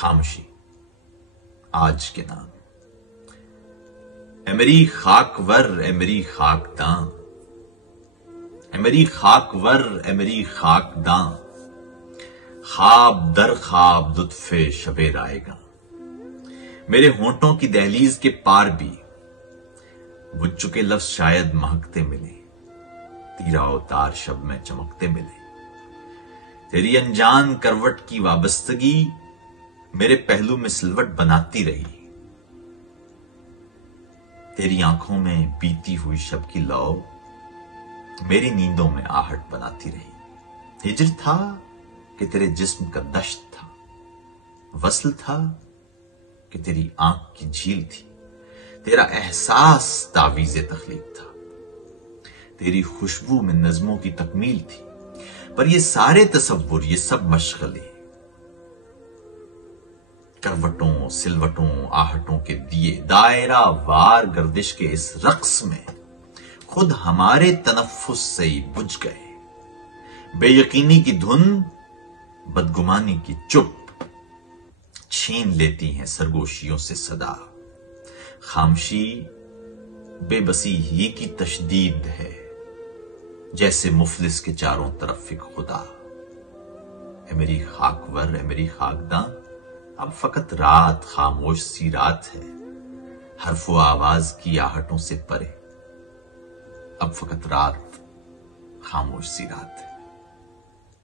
خاموشی آج کے نام. اے میری خاک ور اے میری خاک داں، اے میری خاک ور اے میری خاک داں، خواب در خواب لطف شب رائے گا. میرے ہونٹوں کی دہلیز کے پار بھی بجھ چکے لفظ شاید مہکتے ملے، تیرا اوتار شب میں چمکتے ملے. تیری انجان کروٹ کی وابستگی میرے پہلو میں سلوٹ بناتی رہی. تیری آنکھوں میں بیتی ہوئی شب کی لو میری نیندوں میں آہٹ بناتی رہی. ہجر تھا کہ تیرے جسم کا دشت تھا، وصل تھا کہ تیری آنکھ کی جھیل تھی. تیرا احساس تعویذ تخلیق تھا، تیری خوشبو میں نظموں کی تکمیل تھی. پر یہ سارے تصور، یہ سب مشغلے، کروٹوں سلوٹوں آہٹوں کے دیے دائرہ وار گردش کے اس رقص میں خود ہمارے تنفس سے ہی بجھ گئے. بے یقینی کی دھن، بدگمانی کی چپ چھین لیتی ہیں سرگوشیوں سے صدا. خاموشی بے بسی ہی کی تشدید ہے، جیسے مفلس کے چاروں طرف ایک خدا. اے میری خاک ور اے میری خاک داں، اب فقط رات خاموش سی رات ہے، حرف و آواز کی آہٹوں سے پرے. اب فقط رات خاموش سی رات ہے.